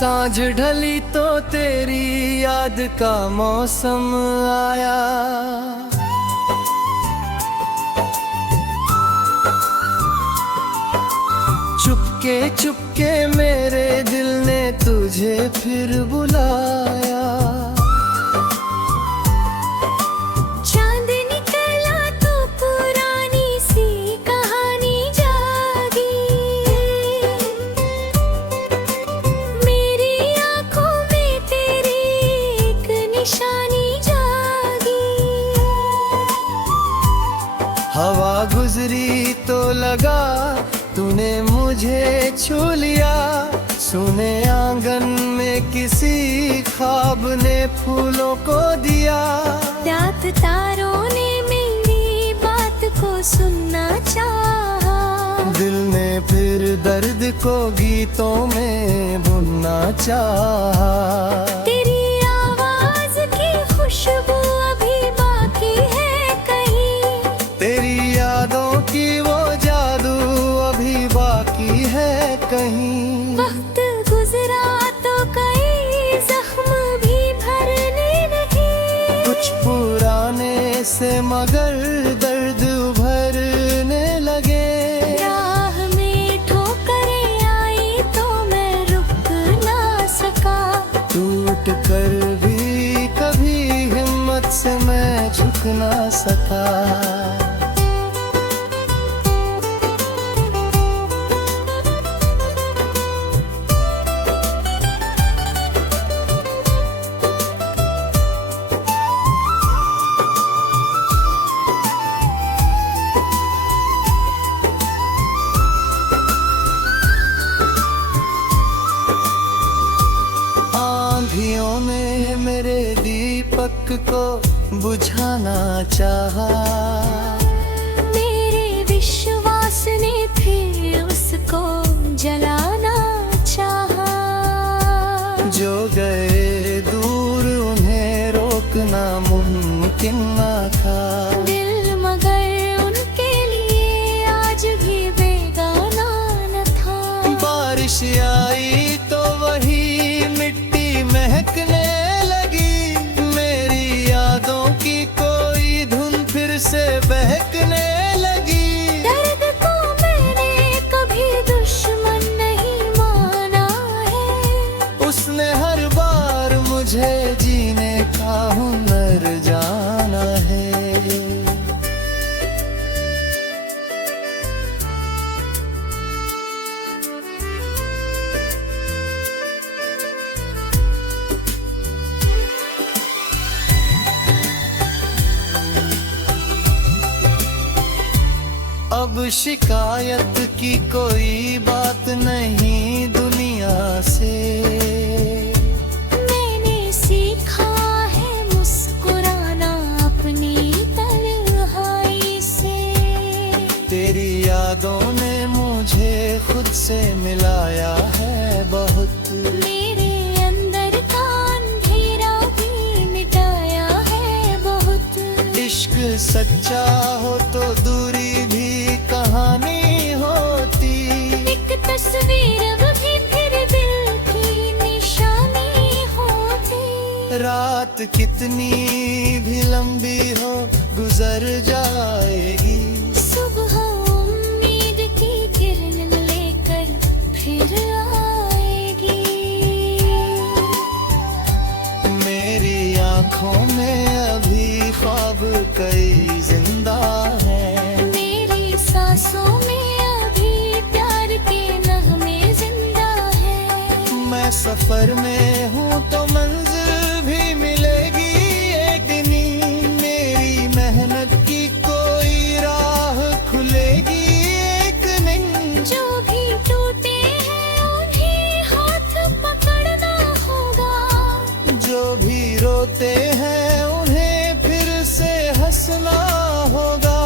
सांझ ढली तो तेरी याद का मौसम आया। चुपके चुपके मेरे दिल ने तुझे फिर बुलाया। चांद निकला तो पुरानी सी कहानी जागी। मेरी आंखों में तेरी एक निशानी जागी। हवा गुजरी तो लगा तूने मुझे छू लिया। सुने आंगन में किसी ख्वाब ने फूलों को दिया। रात तारों ने मेरी बात को सुनना चाहा। दिल ने फिर दर्द को गीतों में बुनना चाहा। तेरी आवाज की खुशबू अभी बाकी है कहीं। तेरी यादों की वो जादू अभी बाकी है कहीं। वक्त गुजरा तो कई जख्म भी भरने लगे। कुछ पुराने से मगर दर्द उभरने लगे। राह में ठोकरें आई तो मैं रुक ना सका। टूट कर भी कभी हिम्मत से मैं झुक ना सका। आँधियों ने मेरे दीपक को बुझाना चाहा। मेरे विश्वास ने फिर उसको जलाना चाहा। जो गए दूर उन्हें रोकना मुमकिन न था। दिल मगर उनके लिए आज भी बेगाना न था। बारिश आई तो वही मिट्टी महकने लगी। मेरी यादों की कोई धुन फिर से बहकने लगी। दर्द को मैंने कभी दुश्मन नहीं माना है। उसने हर बार मुझे जीने का हुनर जाना है। अब शिकायत की कोई बात नहीं दुनिया से। मैंने सीखा है मुस्कुराना अपनी तन्हाई से। तेरी यादों ने मुझे खुद से मिलाया है बहुत। मेरे अंदर का अंधेरा भी मिटाया है बहुत। इश्क सच्चा हो तो दूरी भी कहानी होती। एक तस्वीर भी फिर दिल की निशानी होती। रात कितनी भी लंबी हो गुजर जाएगी। सुबह उम्मीद की किरण लेकर फिर आएगी। मेरी आंखों में अभी ख्वाब कई जिंदा है। मेरी सांसों में अभी प्यार के नगमे जिंदा है। मैं सफर में हूँ तो मंजिल भी मिलेगी एक दिन। मेरी मेहनत की कोई राह खुलेगी एक दिन। जो भी टूटे हैं उन्हें हाथ पकड़ना होगा। जो भी रोते हैं उन्हें फिर से हंसना होगा।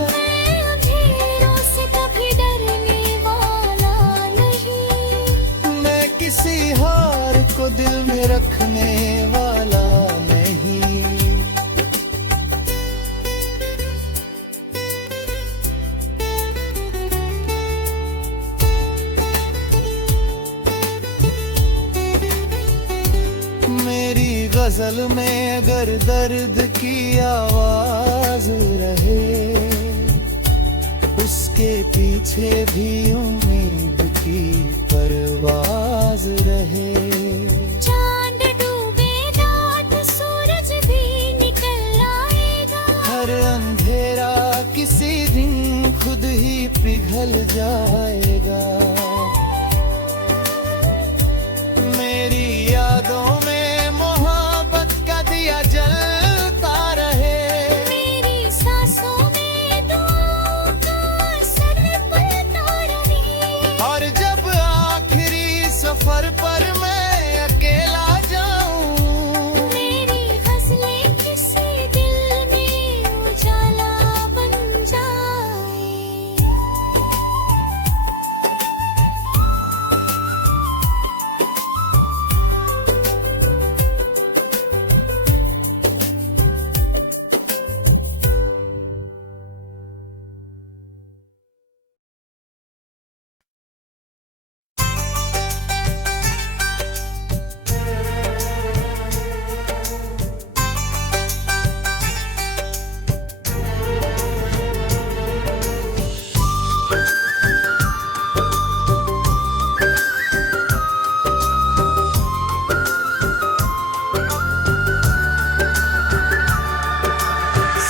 मैं अंधेरों से कभी डरने वाला नहीं। मैं किसी हार को दिल में रखने वाला नहीं। गजल में अगर दर्द की आवाज रहे, उसके पीछे भी उम्मीद की परवाज रहे। चांद डूबेगा तो सूरज भी निकल आएगा, हर अंधेरा किसी दिन खुद ही पिघल जाएगा। मेरी यादों में मोहब्बत का दिया जलता रहे, मेरी सांसों में दुआओं का असर पलता रहे। और जब आखिरी सफर पर मैं अकेला जाऊं, मेरी गज़लें किसी दिल में उजाला बन जाए।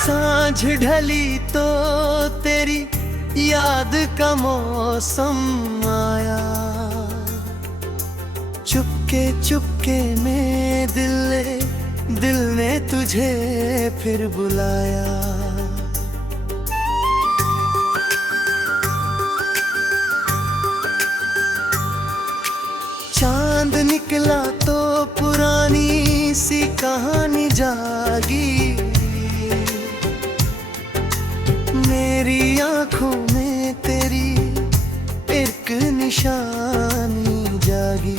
सांझ ढली तो तेरी याद का मौसम आया, चुपके चुपके में दिल ने तुझे फिर बुलाया। चांद निकला तो पुरानी सी कहानी जागी, मेरी आंखों में तेरी एक निशानी जागी।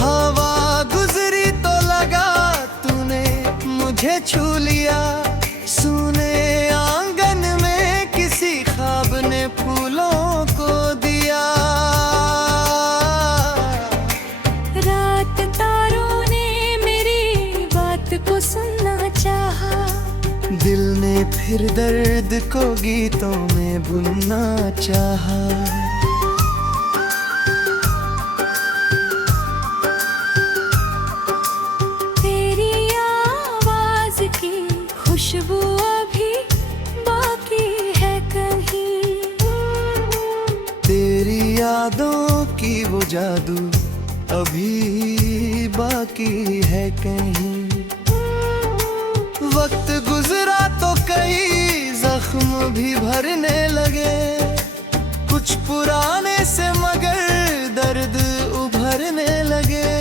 हवा गुजरी तो लगा तूने मुझे छू लिया, सुने आंगन में किसी ख्वाब ने फूलों को दिया। रात तारों ने मेरी बात को सुनना चाहा, दिल ने फिर दर्द को गीतों में बुनना चाहा। तेरी आवाज की खुशबू अभी बाकी है कहीं, तेरी यादों की वो जादू अभी बाकी है कहीं। वक्त गुजरा तो कई जख्म भी भरने लगे, कुछ पुराने से मगर दर्द उभरने लगे।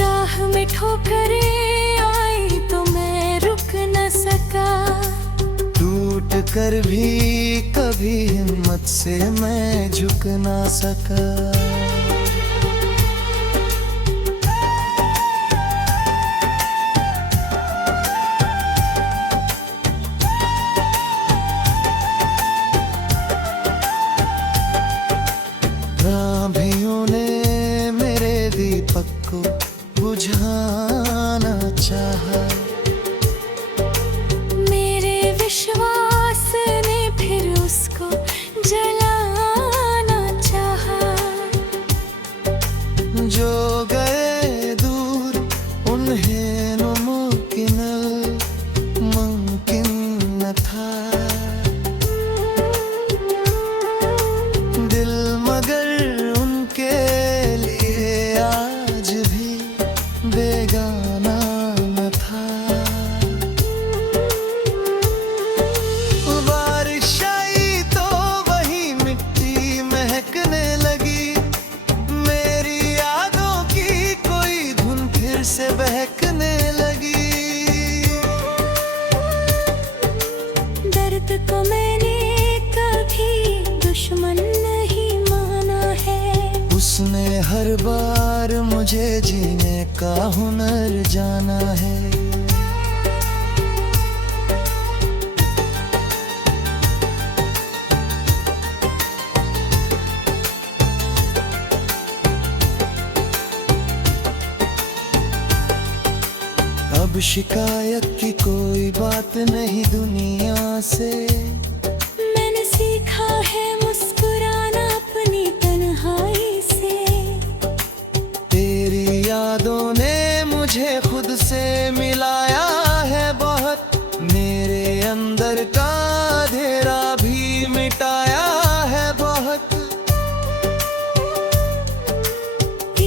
राह में ठोकरें आई तो मैं रुक न सका, टूट कर भी कभी हिम्मत से मैं झुक ना सका। राभियों ने मेरे दीपक को बुझाना चाहा, मेरे विश्वास ने फिर उसको जलाना चाहा। जो गए दूर उन्हें मुमकिन न था, दिल मगर उनके लिए आज भी बेगाना न था। बारिश आई तो वही मिट्टी महकने लगी, मेरी यादों की कोई धुन फिर से बहकने लगी। दर्द को मैंने कभी दुश्मन नहीं माना है, उसने हर बार मुझे जीने का हुनर जाना है। अब शिकायत की कोई बात नहीं दुनिया से। मैंने सीखा है मुस्कुराना अपनी तन्हाई से। तेरी यादों ने मुझे खुद से मिलाया है बहुत, मेरे अंदर का अंधेरा भी मिटाया है बहुत।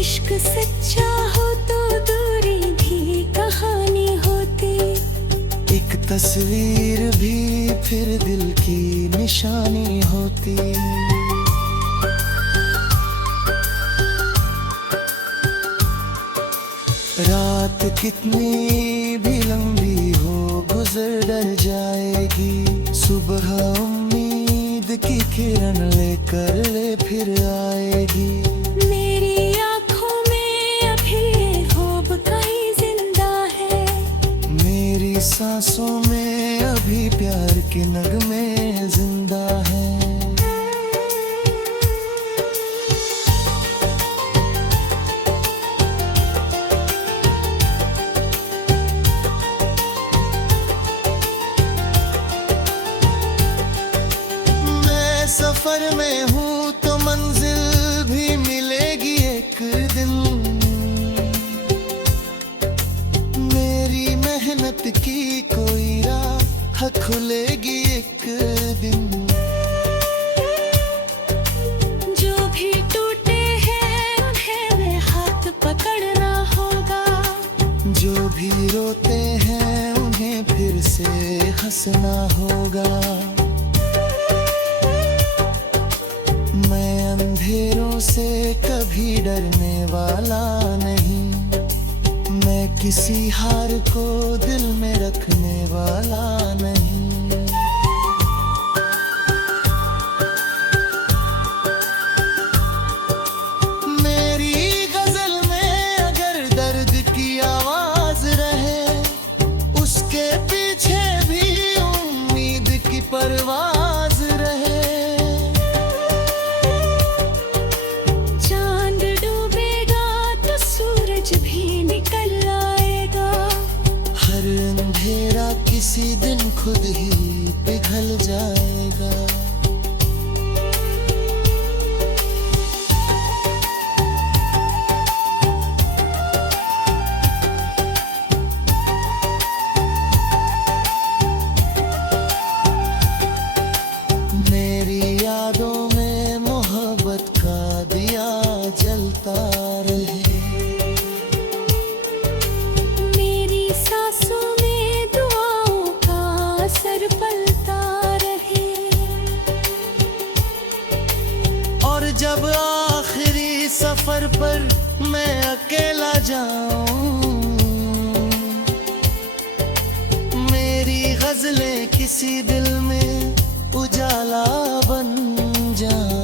इश्क सच्चा हो तो दूरी भी कहानी होती, एक तस्वीर भी फिर दिल की निशानी होती। रात कितनी भी लंबी हो गुजर डर जाएगी, सुबह उम्मीद की किरण लेकर फिर आएगी। मेरी आँखों में अभी ये ख्वाब कहीं जिंदा है, मेरी सांसों में अभी प्यार के नगमे जिंदा है। मैं सफर में हूँ तो मंजिल भी मिलेगी एक दिन, मेरी मेहनत की कोई राह खुलेगी एक दिन। जो भी टूटे हैं उन्हें मैं हाथ पकड़ना होगा, जो भी रोते हैं उन्हें फिर से हंसना होगा। मैं अंधेरों से कभी डरने वाला नहीं, मैं किसी हार को दिल में रखने वाला नहीं। मेरी गजल में अगर दर्द की आवाज रहे, उसके पीछे भी उम्मीद की परवाज रहे। चांद डूबेगा तो सूरज भी निकल आएगा, हर अंधेरा किसी दिन खुद ही पिघल जाएगा। मेरी यादों में मोहब्बत का दिया जलता रहे, मेरी सांसों में दुआओं का असर पलता रहे। और जब आखिरी सफर पर मैं अकेला जाऊं, मेरी गजलें किसी दिल में उजाला बन जाएं।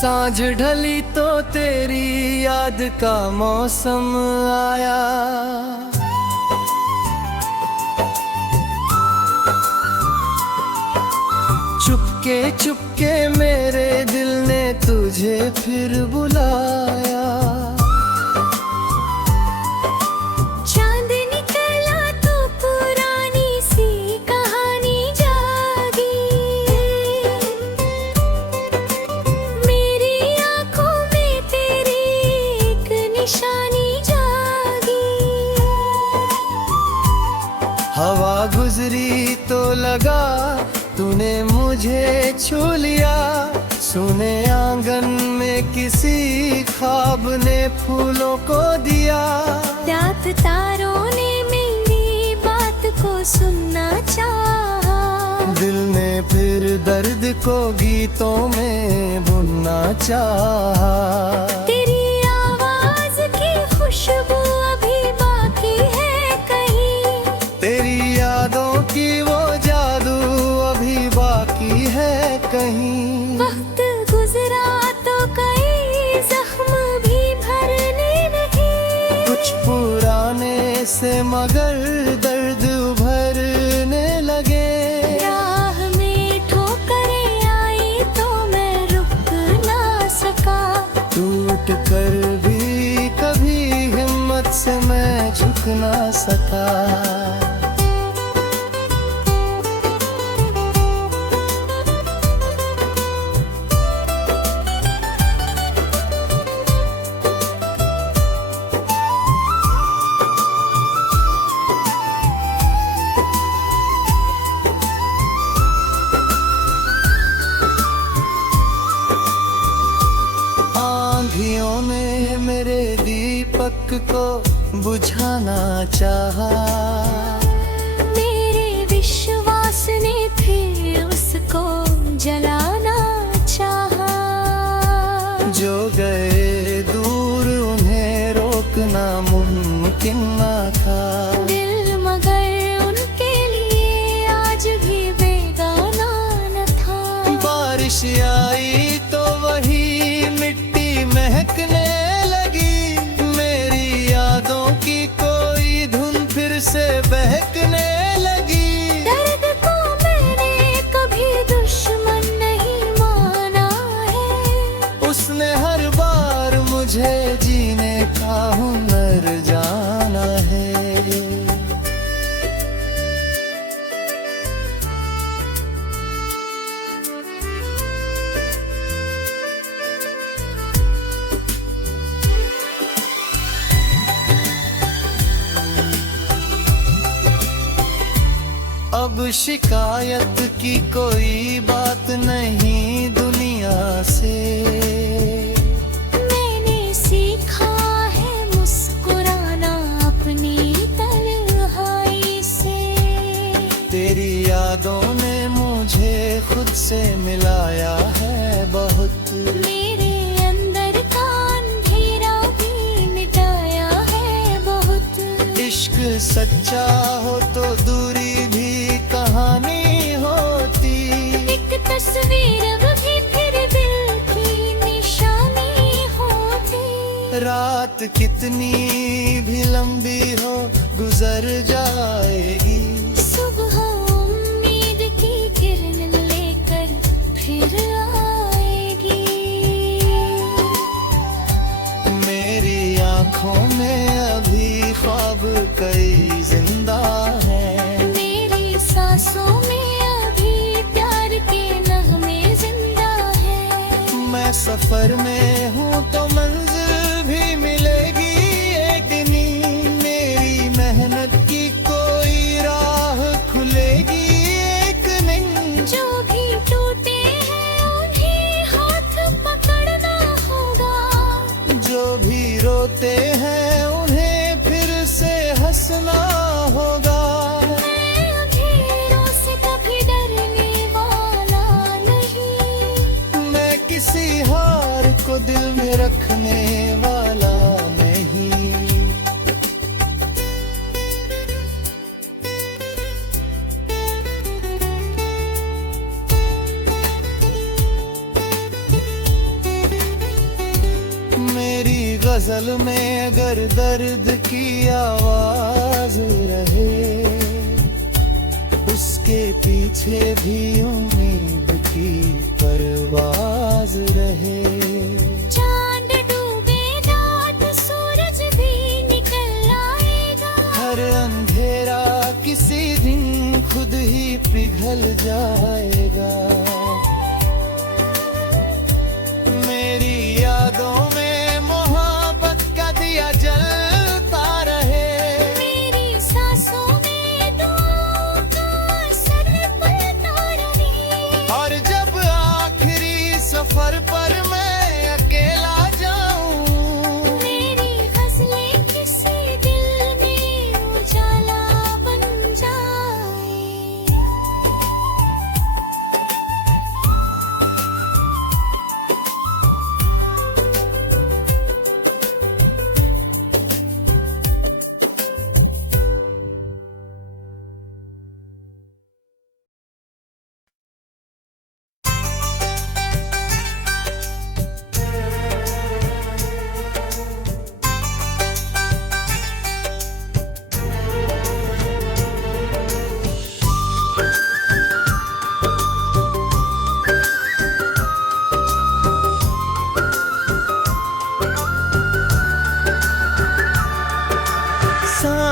सांझ ढली तो तेरी याद का मौसम आया, चुपके चुपके मेरे दिल ने तुझे फिर बुलाया। चांद निकला तो पुरानी सी कहानी जागी, नजरी तो लगा, तूने मुझे छू लिया। सुने आंगन में किसी ख्वाब ने फूलों को दिया। रात तारों ने मेरी बात को सुनना चाहा, दिल ने फिर दर्द को गीतों में बुनना चाहा। तेरी आवाज की खुशबू अभी बाकी है कहीं, तेरी यादों की वो जादू अभी बाकी है कहीं। वक्त गुजरा तो कई जख्म भी भरने नहीं, कुछ पुराने से मगर दर्द उभरने लगे। राह में ठोकरें आई तो मैं रुक ना सका, टूट कर भी कभी हिम्मत से मैं झुक ना सका। आँधियों ने मेरे दीपक को बुझाना चाहा, मेरे विश्वास ने फिर उसको जलाना चाहा। जो गए दूर उन्हें रोकना मुमकिन न था। दिल मगर उनके लिए आज भी बेगाना न था। बारिश आई तो वही मिट्टी महकने लगी, मेरी यादों की कोई धुन फिर से बहकने लगी। दर्द को मैंने कभी दुश्मन नहीं माना है, उसने हर बार मुझे जीने का हुनर जाना है। अब शिकायत की कोई बात नहीं दुनिया से, मैंने सीखा है मुस्कुराना अपनी तन्हाई से। तेरी यादों ने मुझे खुद से मिलाया है बहुत। मेरे अंदर का अंधेरा भी मिटाया है बहुत। इश्क सच्चा हो तो दूरी भी कहानी होती। एक तस्वीर भी फिर दिल की निशानी होती। रात कितनी भी लंबी हो गुजर जाएगी। सुबह उम्मीद की किरण लेकर फिर आएगी। मेरी आंखों में अभी ख्वाब कई जिंदा है। मेरी सांसों में अभी प्यार के नगमे जिंदा है। मैं सफर में हूँ तो मंजिल भी मिलेगी एक दिन। मेरी मेहनत की कोई राह खुलेगी एक दिन। जो भी टूटे हैं उन्हें हाथ पकड़ना होगा। जो भी रोते हैं उन्हें फिर से हंसना होगा। मैं अंधेरों से कभी डरने वाला नहीं। मैं किसी हार को दिल में रखने वाला नहीं। मेरी गजल में अगर दर्द की आवाज रहे, उसके पीछे भी उम्मीद की परवाज रहे। चांद डूबे रात सूरज भी निकल आएगा। हर अंधेरा किसी दिन खुद ही पिघल जाएगा। मेरी यादों में मोहब्बत का दिया जलता रहे। मेरी सांसों में दुआओं का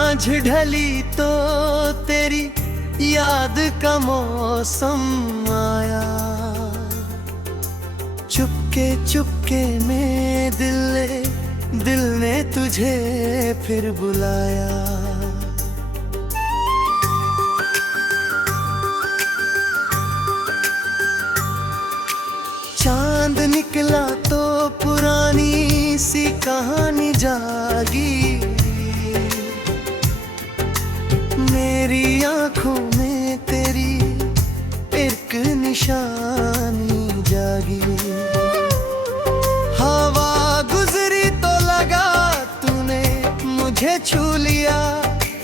सांझ ढली तो तेरी याद का मौसम आया, चुपके चुपके में दिल ने तुझे फिर बुलाया। चांद निकला तो पुरानी सी कहानी जागी, मेरी आंखों में तेरी एक निशानी जागी। हवा गुजरी तो लगा तूने मुझे छू लिया,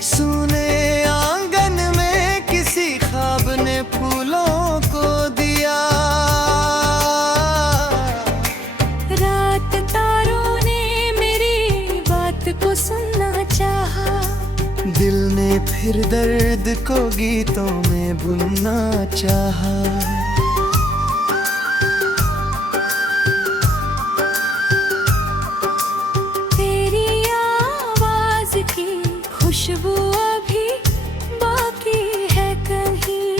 सुने आंगन में किसी ख्वाब ने फूलों को दिया। रात तारों ने मेरी बात को सुनना चाहा, दिल ने फिर दर्द को गीतों में बुनना चाहा। तेरी आवाज की खुशबू अभी बाकी है कहीं,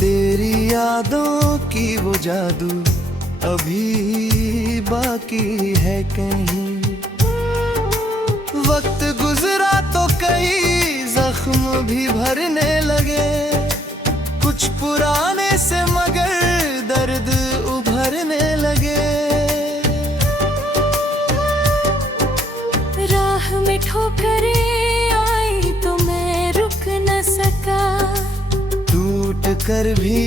तेरी यादों की वो जादू अभी बाकी है कहीं। वक्त गुजरा तो कई जख्म भी भरने लगे, कुछ पुराने से मगर दर्द उभरने लगे। राह में ठोकरें आई तो मैं रुक न सका, टूट कर भी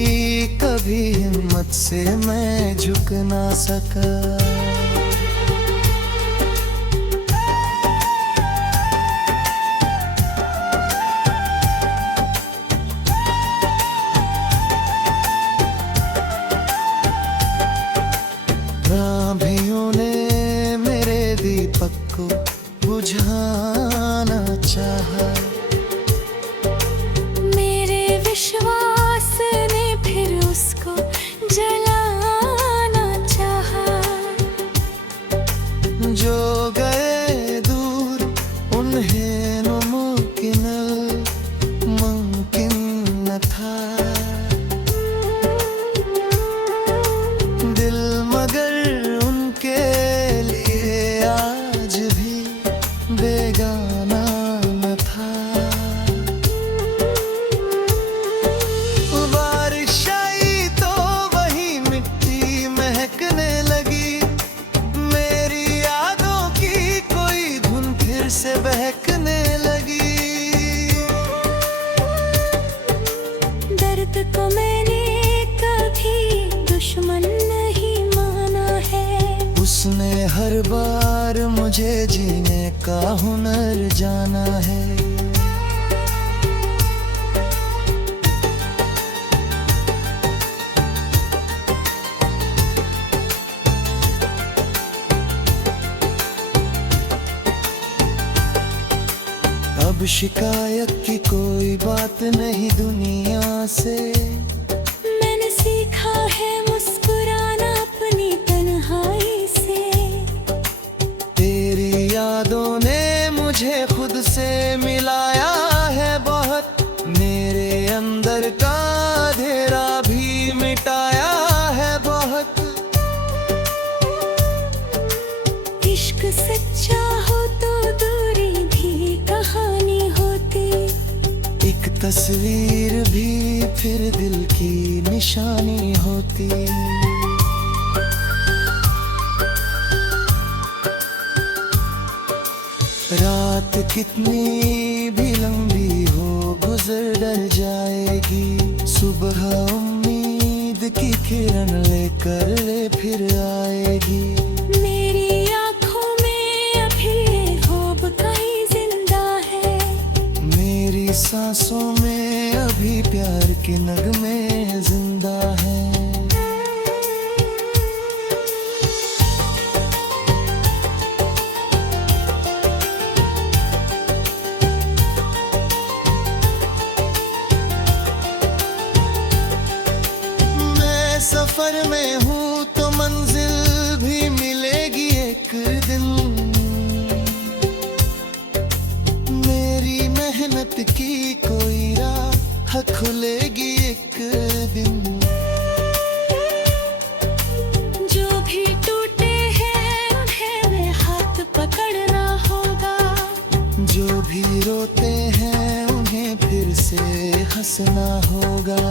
कभी हिम्मत से मैं झुक ना सका। राभियों ने मेरे दीपक को बुझाना चाहा, मेरे विश्वास ने फिर उसको जलाना चाहा। जो गए दूर उन्हें मुमकिन न था, दिल मगर उनके लिए आज भी बेगाना न था। बारिश आई तो वही मिट्टी महकने लगी, मेरी यादों की कोई धुन फिर से बहकने लगी। दर्द को मैंने कभी दुश्मन नहीं माना है, उसने हर बार मुझे जीने का हुनर जाना है। अब शिकायत की कोई बात नहीं दुनिया से, मैंने सीखा है मुस्कुराना अपनी तन्हाई से। तेरी यादों ने मुझे खुद से मिलाया है बहुत, मेरे अंदर का अंधेरा भी मिटाया है बहुत। इश्क सच्चा हो तो दूरी भी कहानी होती, एक तस्वीर भी फिर दिल की निशानी होती। रात कितनी भी लंबी हो गुजर डर जाएगी, सुबह उम्मीद की किरण लेकर फिर आएगी। मेरी आंखों में अभी ख्वाब कहीं जिंदा है, मेरी सांसों में अभी प्यार के नगमे जिंदा हैं। सफर में हूँ तो मंजिल भी मिलेगी एक दिन, खुलेगी एक दिन। जो भी टूटे हैं उन्हें वे हाथ पकड़ना होगा। जो भी रोते हैं उन्हें फिर से हंसना होगा।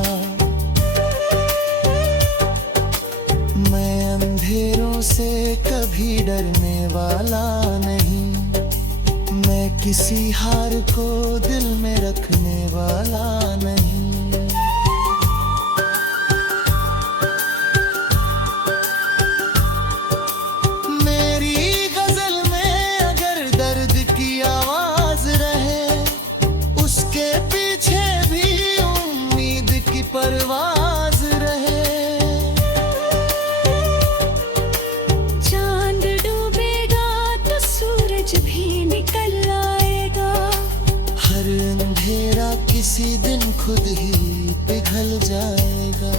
मैं अंधेरों से कभी डरने वाला नहीं। मैं किसी हार को दिल में रखने वाला नहीं। मेरी गजल में अगर दर्द की आवाज रहे, उसके पीछे भी उम्मीद की परवाज रहे। चांद डूबेगा तो सूरज भी निकल आएगा। हर अंधेरा किसी दिन खुद ही पिघल जाएगा।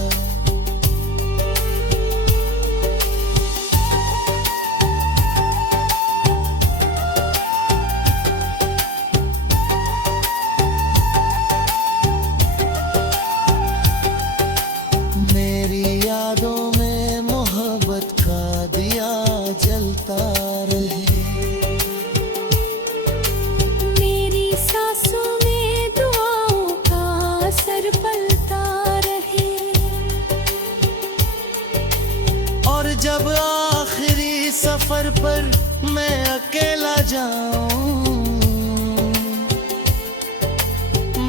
मेरी यादों में मोहब्बत का दिया जलता रहे। मेरी सांसों में दुआओं का असर पलता रहे। और जब आखिरी सफर पर मैं अकेला जाऊं,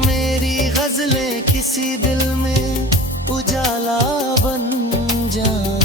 मेरी गजलें किसी दिल में उजाला बन जाए।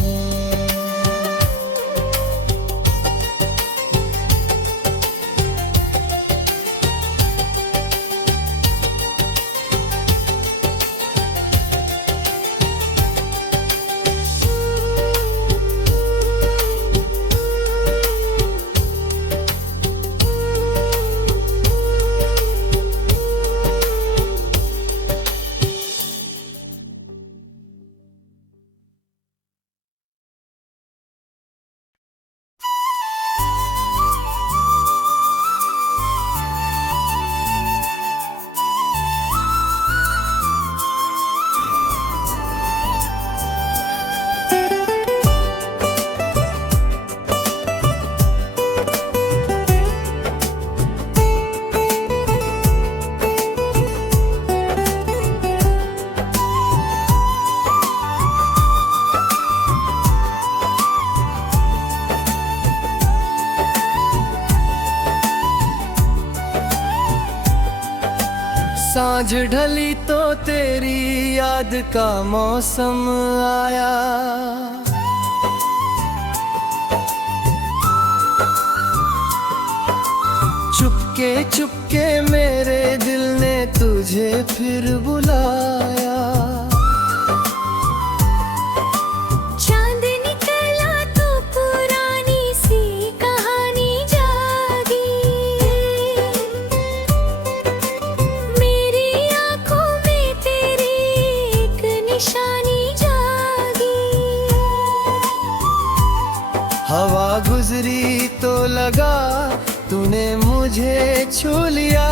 सांझ ढली तो तेरी याद का मौसम आया। चुपके चुपके मेरे दिल ने तुझे फिर बुलाया। चांद निकला तो पुरानी सी कहानी जागी। मेरी आंखों में तेरी एक निशानी जागी। हवा गुजरी तो लगा तूने मुझे छू लिया।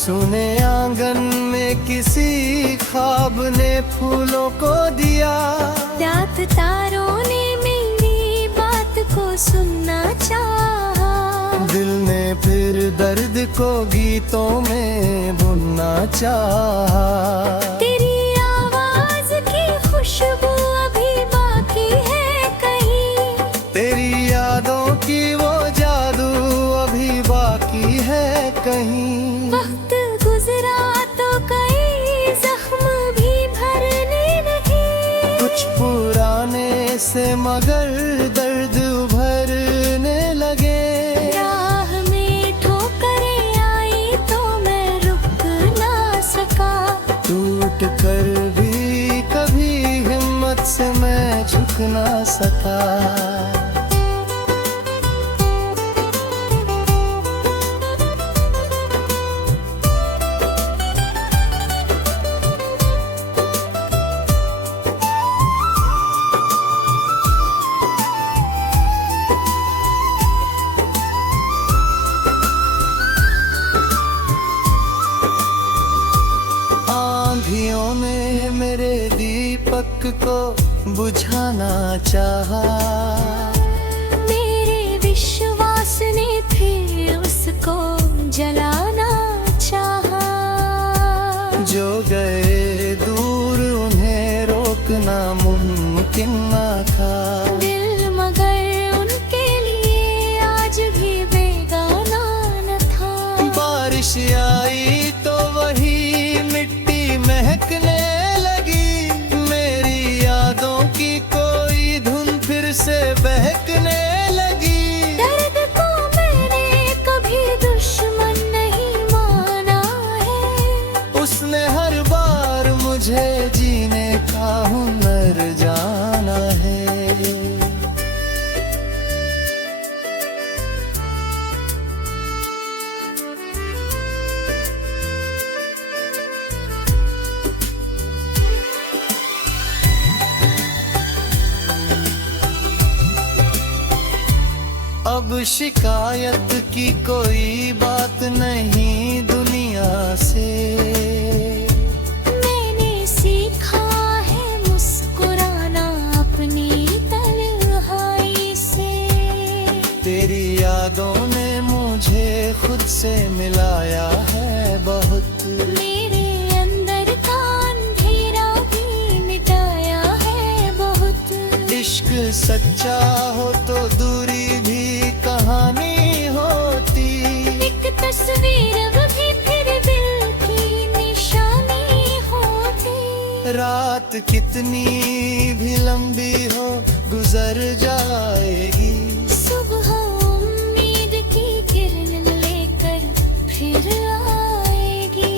सुने आंगन में किसी ख्वाब ने फूलों को दिया। रात तारों ने मेरी बात को सुनना चाहा। दिल ने फिर दर्द को गीतों में बुनना चाहा। तेरी आवाज की खुशबू अभी बाकी है कहीं। तेरी यादों की वो जादू अभी बाकी है कहीं। वक्त गुजरा तो कई जख्म भी भरने लगे। कुछ पुराने से मगर दर्द उभरने लगे। राह में ठोकरें आई तो मैं रुक ना सका। टूट कर भी कभी हिम्मत से मैं झुक ना सका। को बुझाना चाहा। मेरे विश्वास ने फिर उसको जलाना चाहा। जो गए दूर उन्हें रोकना मुमकिन न था। दिल मगर उनके लिए आज भी बेगाना न था। बारिश आई तो वही मिट्टी महकने लगी। मेरी यादों की कोई धुन फिर से बहकने लगी। दर्द को मैंने कभी दुश्मन नहीं माना है। उसने हर बार मुझे जीने का हुनर जाना है। अब शिकायत की कोई बात नहीं दुनिया से। मैंने सीखा है मुस्कुराना अपनी तन्हाई से। तेरी यादों ने मुझे खुद से मिलाया है बहुत। मेरे अंदर का अंधेरा भी मिटाया है बहुत। इश्क सच्चा हो तो दूरी भी कहानी होती। एक तस्वीर भी फिर दिल की निशानी होती। रात कितनी भी लंबी हो गुजर जाएगी। सुबह उम्मीद की किरण लेकर फिर आएगी।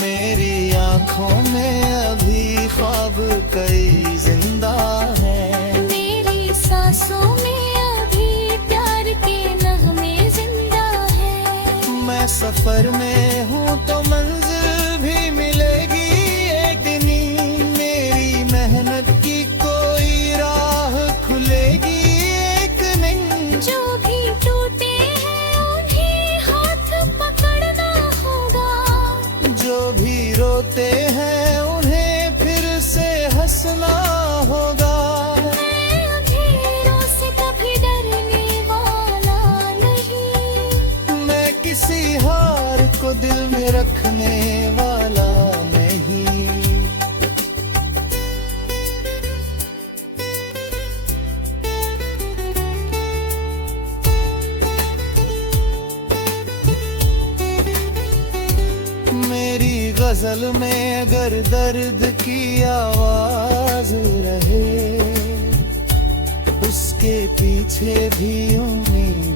मेरी आंखों में अभी ख्वाब कई जिंदा हैं। मेरी सांसों में अभी प्यार के नगमे जिंदा है। मैं सफर में हूँ तो मंजिल भी मिलेगी एक दिन ही। मेरी मेहनत की कोई राह खुलेगी एक दिन। जो भी टूटे हैं उन्हें हाथ पकड़ना होगा। जो भी रोते हैं उन्हें फिर से हंसना होगा। मैं अंधेरों से कभी डरने वाला नहीं। मैं किसी हार को दिल में रखने वाला नहीं। मेरी गजल में अगर दर्द की आवाज रहे उसके पीछे भी उम्मीद